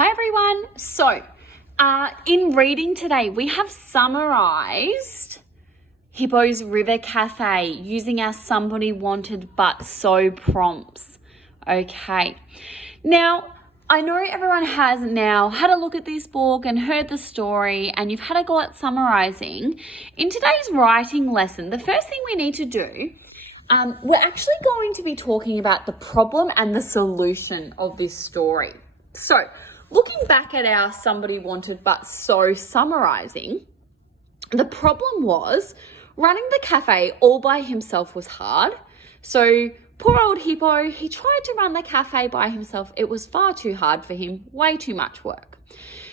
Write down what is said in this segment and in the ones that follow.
Hi everyone. So, in reading today, we have summarized Hippo's River Cafe using our somebody wanted but so prompts. Okay. Now, I know everyone has now had a look at this book and heard the story and you've had a go at summarizing. In today's writing lesson, the first thing we need to do, we're actually going to be talking about the problem and the solution of this story. So, looking back at our somebody wanted but so summarizing, the problem was running the cafe all by himself was hard. So poor old Hippo, he tried to run the cafe by himself. It was far too hard for him, way too much work.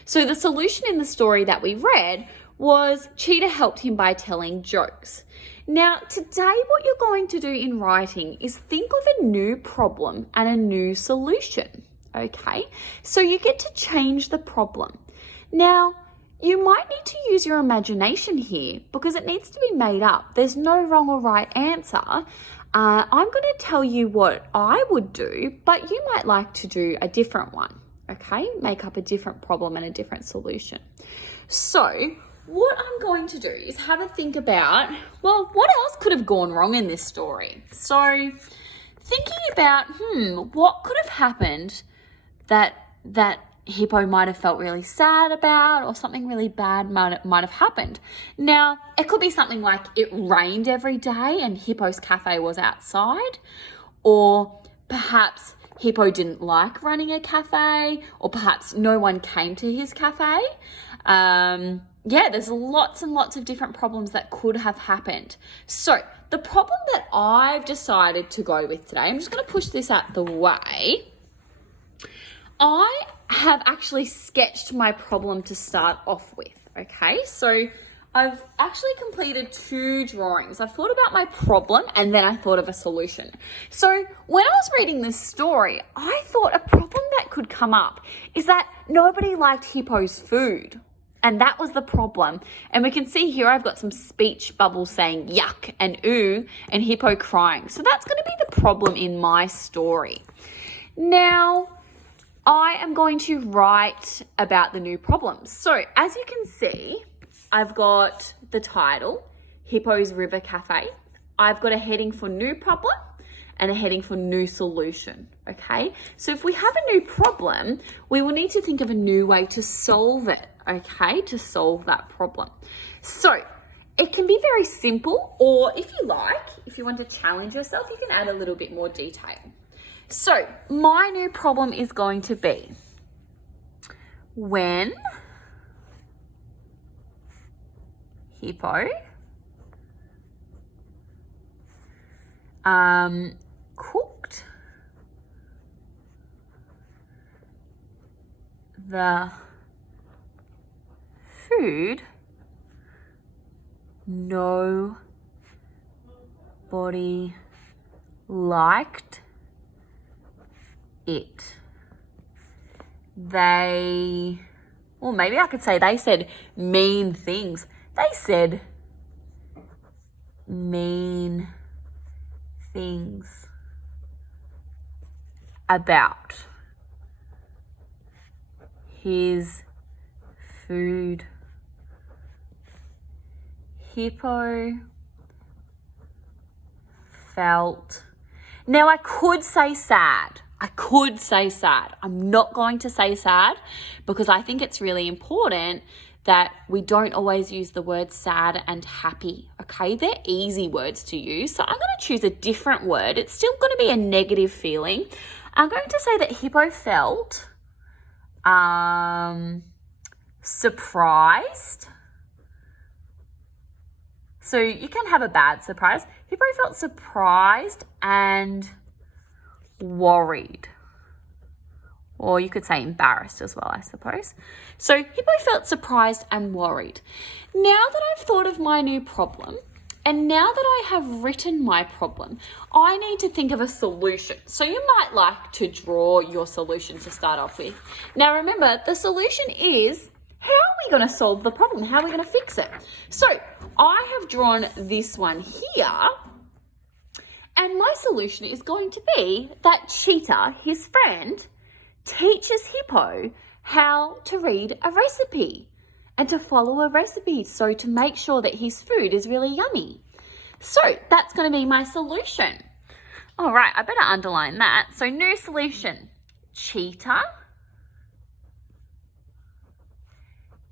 So the solution in the story that we read was Cheetah helped him by telling jokes. Now, today what you're going to do in writing is think of a new problem and a new solution. Okay, so you get to change the problem. Now, you might need to use your imagination here because it needs to be made up. There's no wrong or right answer. I'm going to tell you what I would do, but you might like to do a different one. Okay, make up a different problem and a different solution. So, what I'm going to do is have a think about, well, what else could have gone wrong in this story? So, thinking about, what could have happened that Hippo might have felt really sad about, or something really bad might have happened. Now, it could be something like it rained every day and Hippo's cafe was outside, or perhaps Hippo didn't like running a cafe, or perhaps no one came to his cafe. There's lots and lots of different problems that could have happened. So the problem that I've decided to go with today, I'm just going to push this out the way. I have actually sketched my problem to start off with, okay? So I've actually completed 2 drawings. I've thought about my problem and then I thought of a solution. So when I was reading this story, I thought a problem that could come up is that nobody liked Hippo's food. And that was the problem. And we can see here I've got some speech bubbles saying yuck and ooh and Hippo crying. So that's going to be the problem in my story. Now, I am going to write about the new problems. So as you can see, I've got the title, Hippo's River Cafe. I've got a heading for new problem and a heading for new solution, okay? So if we have a new problem, we will need to think of a new way to solve it, okay? To solve that problem. So it can be very simple, or if you like, if you want to challenge yourself, you can add a little bit more detail. So, my new problem is going to be when Hippo cooked the food, nobody liked it. Maybe I could say they said mean things. They said mean things about his food. Hippo felt. Now I could say sad. I'm not going to say sad because I think it's really important that we don't always use the words sad and happy, okay? They're easy words to use, so I'm going to choose a different word. It's still going to be a negative feeling. I'm going to say that Hippo felt surprised. So you can have a bad surprise. Hippo felt surprised and worried. Or you could say embarrassed as well, I suppose. So Hippo felt surprised and worried. Now that I've thought of my new problem, and now that I have written my problem, I need to think of a solution. So you might like to draw your solution to start off with. Now remember, the solution is, how are we going to solve the problem? How are we going to fix it? So I have drawn this one here. And my solution is going to be that Cheetah, his friend, teaches Hippo how to read a recipe and to follow a recipe, so to make sure that his food is really yummy. So that's going to be my solution. All right, I better underline that. So new solution: cheetah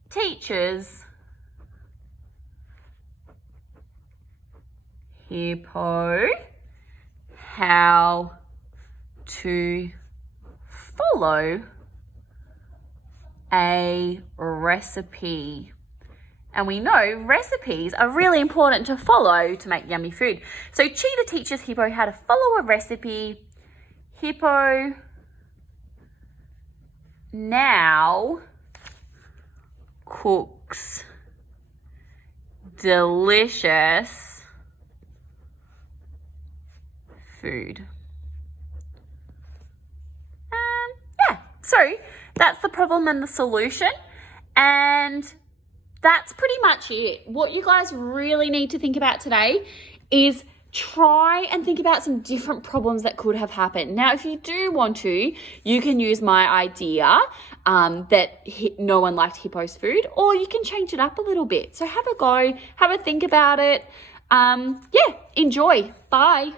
teaches hippo how to follow a recipe. And we know recipes are really important to follow to make yummy food. So cheetah teaches hippo how to follow a recipe. Hippo now cooks delicious food. So that's the problem and the solution. And that's pretty much it. What you guys really need to think about today is try and think about some different problems that could have happened. Now, if you do want to, you can use my idea that no one liked Hippo's food, or you can change it up a little bit. So have a go, have a think about it. Enjoy. Bye.